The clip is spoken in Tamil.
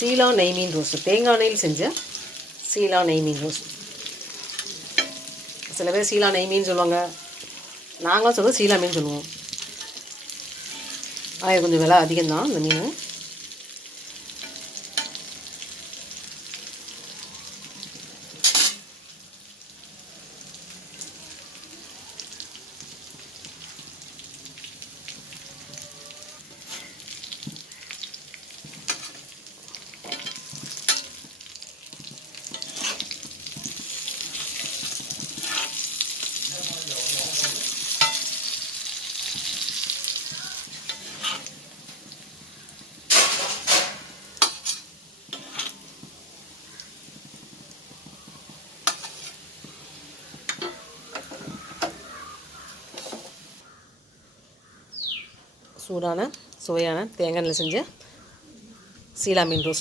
சீலா நெய் மீன் ரோஸ்ட், தேங்காய் எண்ணெயில் செஞ்ச சீலா நெய் மீன் ரோஸ்ட். சில பேர் சீலா நெய் மீன் சொல்லுவாங்க, நாங்களும் சொல்லுவோம் சீலா மீன் சொல்லுவோம். ஆனால் இது கொஞ்சம் விலை அதிகம்தான் இந்த மீன். சூடான சுவையான தேங்காய் எண்ணெயில் செஞ்ச சீலா மீன் ரோஸ்ட்.